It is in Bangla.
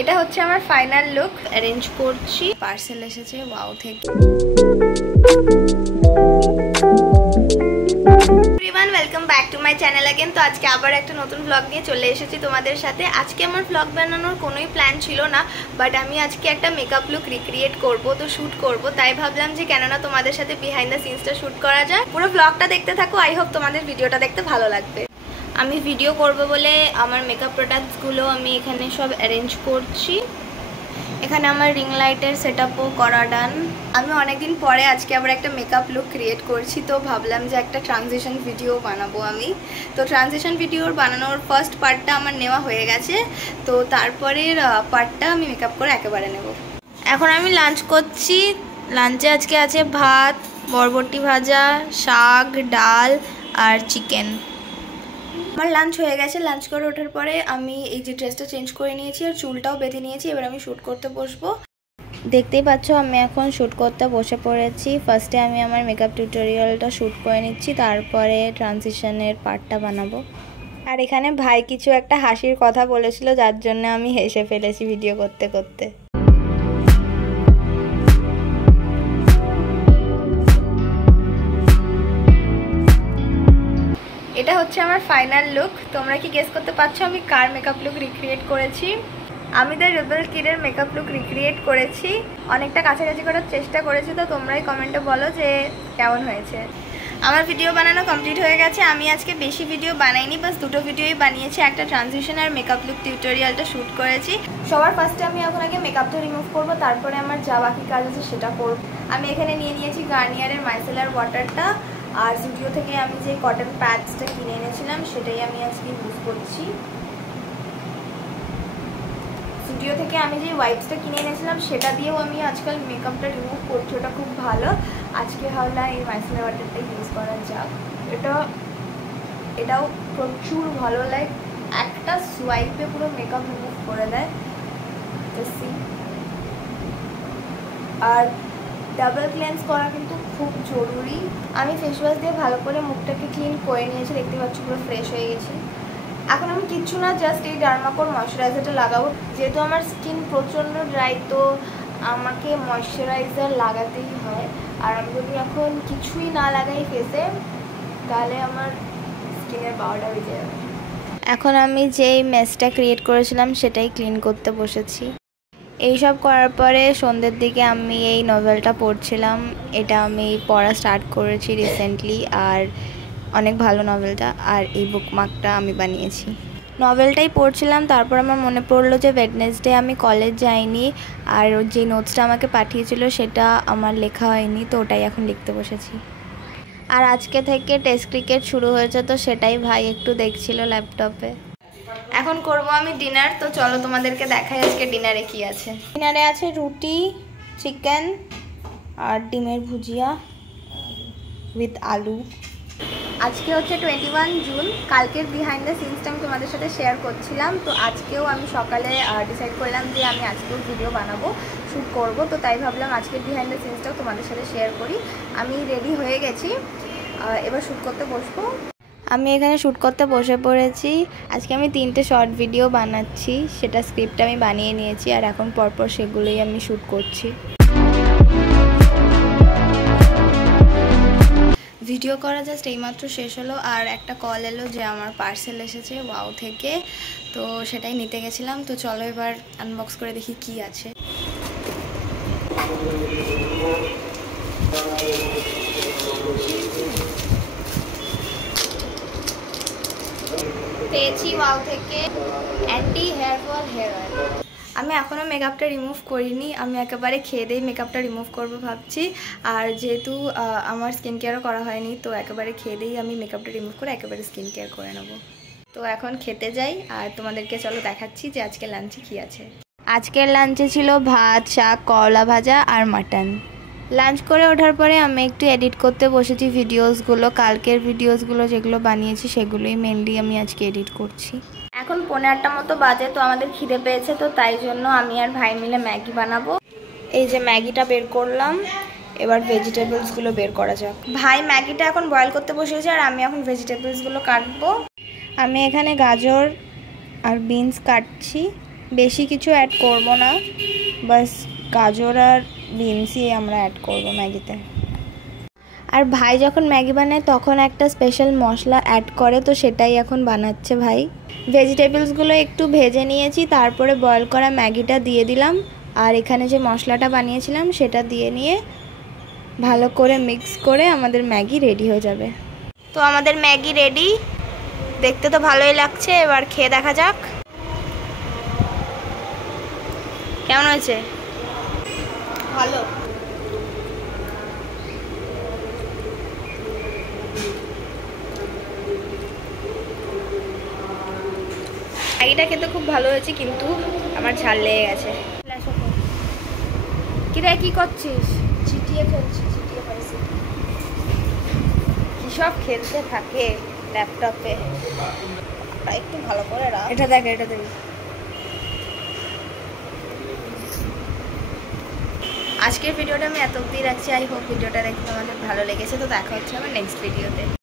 এটা হচ্ছে আমার ফাইনাল লুক। অ্যারেঞ্জ করছি। পার্সেল এসেছে ওয়াও থেকে। Everyone, welcome back to my channel again. তো আজকে আবার একটা নতুন ব্লগ নিয়ে চলে এসেছি তোমাদের সাথে। আজকে আমার ব্লগ বানানোর কোনোই প্ল্যান ছিল না, বাট আমি আজকে একটা মেকআপ লুক রিক্রিয়েট করব, তো শ্যুট করব। তাই ভাবলাম যে কেননা তোমাদের সাথে বিহাইন্ড দ্য সিনসটা শ্যুট করা যায়। পুরো ব্লগটা দেখতে থাকো, আই হোপ তোমাদের ভিডিওটা দেখতে ভালো লাগবে। আমি ভিডিও করব বলে আমার মেকআপ প্রোডাক্টসগুলো আমি এখানে সব অ্যারেঞ্জ করছি। এখানে আমার রিং লাইটের সেটআপও করা ডান। আমি অনেকদিন পরে আজকে আবার একটা মেকআপ লুক ক্রিয়েট করছি, তো ভাবলাম যে একটা ট্রানজিশন ভিডিও বানাবো আমি। তো ট্রানজিশন ভিডিওর বানানোর ফার্স্ট পার্টটা আমার নেওয়া হয়ে গেছে, তো তারপরের পার্টটা আমি মেকআপ করে একেবারে নেব। এখন আমি লাঞ্চ করছি। লাঞ্চে আজকে আছে ভাত, বরবটি ভাজা, শাক, ডাল আর চিকেন। আমার লাঞ্চ হয়ে গেছে। লাঞ্চ করে ওঠার পরে আমি এই যে ড্রেসটা চেঞ্জ করে নিয়েছি আর চুলটাও বেঁধে নিয়েছি। এবার আমি শ্যুট করতে বসবো। দেখতেই পাচ্ছ আমি এখন শ্যুট করতে বসে পড়েছি। ফার্স্টে আমি আমার মেকআপ টিউটোরিয়ালটা শ্যুট করে নিচ্ছি, তারপরে ট্রানজিশনের পার্টটা বানাবো। আর এখানে ভাই কিছু একটা হাসির কথা বলেছিল, যার জন্য আমি হেসে ফেলেছি ভিডিও করতে করতে। এটা হচ্ছে আমার ফাইনাল লুক। তোমরা কি গেস করতে পারছো আমি কার মেকআপ লুক রিক্রিয়েট করেছি? আমি দ্য রেবেল কিডের মেকআপ লুক রিক্রিয়েট করেছি। অনেকটা কাছাকাছি করার চেষ্টা করেছি, তো তোমরাই কমেন্টে বলো যে কেমন হয়েছে। আমার ভিডিও বানানো কমপ্লিট হয়ে গেছে। আমি আজকে বেশি ভিডিও বানাইনি, বাস দুটো ভিডিওই বানিয়েছি। একটা ট্রানজিশন আর মেকআপ লুক টিউটোরিয়ালটা শ্যুট করেছি। সবার ফার্স্টে আমি এখন আগে মেকআপটা রিমুভ করবো, তারপরে আমার যা বাকি কাজ আছে সেটা করব। আমি এখানে নিয়ে নিয়েছি গার্নিয়ারের মাইসেলার ওয়াটারটা, আর স্টুডিও থেকে আমি যে কটন প্যাডসটা কিনে এনেছিলাম সেটাই আমি আজকে ইউজ করছি। স্টুডিও থেকে আমি যে ওয়াইপসটা কিনে এনেছিলাম সেটা দিয়েও আমি আজকাল মেকআপটা রিমুভ করছি, ওটা খুব ভালো। আজকে ভাবলাম এই মাইসেলার ওয়াটারটা ইউজ করা যাক। এটাও প্রচুর ভালো লাগে, একটা সোয়াইপে পুরো মেকআপ রিমুভ করে দেয়। আর ডাবল ক্লেন্স করা কিন্তু খুব জরুরি। আমি ফেস ওয়াশ দিয়ে ভালো করে মুখটাকে ক্লিন করে নিয়েছি, দেখতে পাচ্ছি পুরো ফ্রেশ হয়ে গেছি। এখন আমি কিচ্ছু না, জাস্ট এই ডার্মাকোর ময়শ্চারাইজারটা লাগাবো। যেহেতু আমার স্কিন প্রচণ্ড ড্রাই, তো আমাকে ময়শ্চারাইজার লাগাতেই হয়। আর আমি যদি এখন কিছুই না লাগাই ফেসে, তাহলে আমার স্কিনের পাওয়ারটা বেঁচে যাবে। এখন আমি যেই মেসটা ক্রিয়েট করেছিলাম সেটাই ক্লিন করতে বসেছি। এইসব করার পরে সন্ধ্যের দিকে আমি এই নভেলটা পড়ছিলাম। এটা আমি পড়া স্টার্ট করেছি রিসেন্টলি, আর অনেক ভালো নভেলটা। আর এই বুকমার্কটা আমি বানিয়েছি। নভেলটাই পড়ছিলাম, তারপর আমার মনে পড়লো যে ওয়েডনেসডে আমি কলেজ যাইনি, আর যে নোটসটা আমাকে পাঠিয়েছিল সেটা আমার লেখা হয়নি, তো ওটাই এখন লিখতে বসেছি। আর আজকে থেকে টেস্ট ক্রিকেট শুরু হয়েছে, তো সেটাই ভাই একটু দেখছিল ল্যাপটপে। এখন করব আমি ডিনার, তো চলো তোমাদেরকে দেখাই আজকে ডিনারে কি আছে। ডিনারে আছে রুটি, চিকেন আর ডিমের ভুজিয়া উইথ আলু। আজকে হচ্ছে 21 জুন। কালকের বিহাইন্ড দ্য সিনসটা আমি তোমাদের সাথে শেয়ার করছিলাম, তো আজকেও আমি সকালে ডিসাইড করলাম যে আমি আজকেও ভিডিও বানাবো, শ্যুট করব। তো তাই ভাবলাম আজকের বিহাইন্ড দ্য সিনসটাও তোমাদের সাথে শেয়ার করি। আমি রেডি হয়ে গেছি, এবার শ্যুট করতে বসবো। আমি এখানে শ্যুট করতে বসে পড়েছি। আজকে আমি 3টে শর্ট ভিডিও বানাচ্ছি, সেটা স্ক্রিপ্ট আমি বানিয়ে নিয়েছি, আর এখন পরপর সেগুলোই আমি শ্যুট করছি। ভিডিও করা জাস্ট এইমাত্র শেষ হলো, আর একটা কল এলো যে আমার পার্সেল এসেছে ওয়াও থেকে, তো সেটাই নিতে গেছিলাম। তো চলো এবার আনবক্স করে দেখি কি আছে। পেয়েছি ওয়াও থেকে anti hair fall hair oil. আমি এখনও মেকআপটা রিমুভ করিনি, আমি একেবারে খেয়ে দিয়ে মেকআপটা রিমুভ করবো ভাবছি। আর যেহেতু আমার স্কিন কেয়ারও করা হয়নি, তো একেবারে খেয়ে দিয়েই আমি মেকআপটা রিমুভ করে একেবারে স্কিন কেয়ার করে নেবো। তো এখন খেতে যাই, আর তোমাদেরকে চলো দেখাচ্ছি যে আজকে লাঞ্চে কী আছে। আজকের লাঞ্চে ছিল ভাত, শাক, করলা ভাজা আর মাটন। লাঞ্চ করে ওঠার পরে আমি একটু এডিট করতে বসেছি ভিডিওসগুলো। কালকের ভিডিওসগুলো যেগুলো বানিয়েছি সেগুলোই মেনলি আমি আজকে এডিট করছি। এখন 8:15 মতো বাজে, তো আমাদের খিদে পেয়েছে, তো তাই জন্য আমি আর ভাই মিলে ম্যাগি বানাবো। এই যে ম্যাগিটা বের করলাম, এবার ভেজিটেবলসগুলো বের করা যাক। ভাই ম্যাগিটা এখন বয়েল করতে বসেছে, আর আমি এখন ভেজিটেবলসগুলো কাটবো। আমি এখানে গাজর আর বিনস কাটছি। বেশি কিছু অ্যাড করব না, বাস গাজর আর বিনসই আমরা অ্যাড করব ম্যাগিতে। আর ভাই যখন ম্যাগি বানায় তখন একটা স্পেশাল মশলা অ্যাড করে, তো সেটাই এখন বানাচ্ছে ভাই। ভেজিটেবলসগুলো একটু ভেজে নিয়েছি, তারপরে বয়েল করা ম্যাগিটা দিয়ে দিলাম, আর এখানে যে মশলাটা বানিয়েছিলাম সেটা দিয়ে নিয়ে ভালো করে মিক্স করে আমাদের ম্যাগি রেডি হয়ে যাবে। তো আমাদের ম্যাগি রেডি, দেখতে তো ভালোই লাগছে, এবার খেয়ে দেখা যাক কেমন হয়েছে। ভালো। ম্যাগিটা খেতে খুব ভালো হয়েছে, কিন্তু আমার ঝাল লেগে গেছে। কিরে কি করছিস? চিটিয়ে ফেলছি, চিটিয়ে পাইছি। কি সব খেলতে থাকে ল্যাপটপে, একটু ভালো করে রাখ। এটা দেখ, এটা দেখ। আজকের ভিডিওটা আমি এত অবধি রাখছি। আই হোপ ভিডিওটা দেখতে তোমাদের ভালো লেগেছে। তো দেখা হচ্ছে আমার নেক্সট ভিডিওতে।